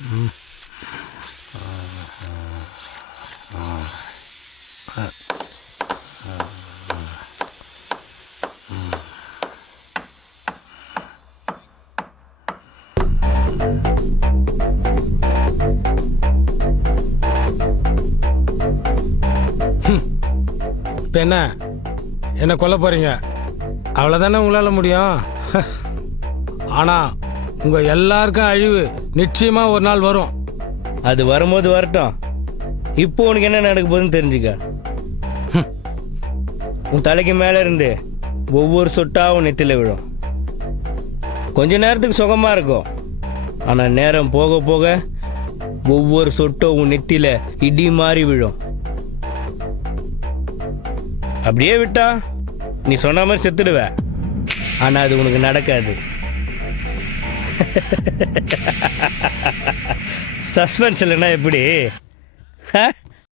இப்போ என்ன கொல்ல போறீங்க? அவ்வளோதானே உங்களால் முடியும். ஆனால் உங்கள் எல்லாருக்கும் அழிவு நிச்சயமாக ஒரு நாள் வரும். அது வரும்போது வரட்டும். இப்போ உனக்கு என்ன நடக்க போகுதுன்னு தெரிஞ்சுக்க. உன் தலைக்கு மேலே இருந்து ஒவ்வொரு சொட்டாவும் நெத்தில விழும். கொஞ்ச நேரத்துக்கு சுகமாக இருக்கும். ஆனால் நேரம் போக போக ஒவ்வொரு சொட்டும் உன் நெத்தில இடி மாறி விழும். அப்படியே விட்டா நீ சொன்ன மாதிரி செத்துடுவ. ஆனால் அது உனக்கு நடக்காது. சஸ்பென்ஸ் இல்லைன்னா எப்படி?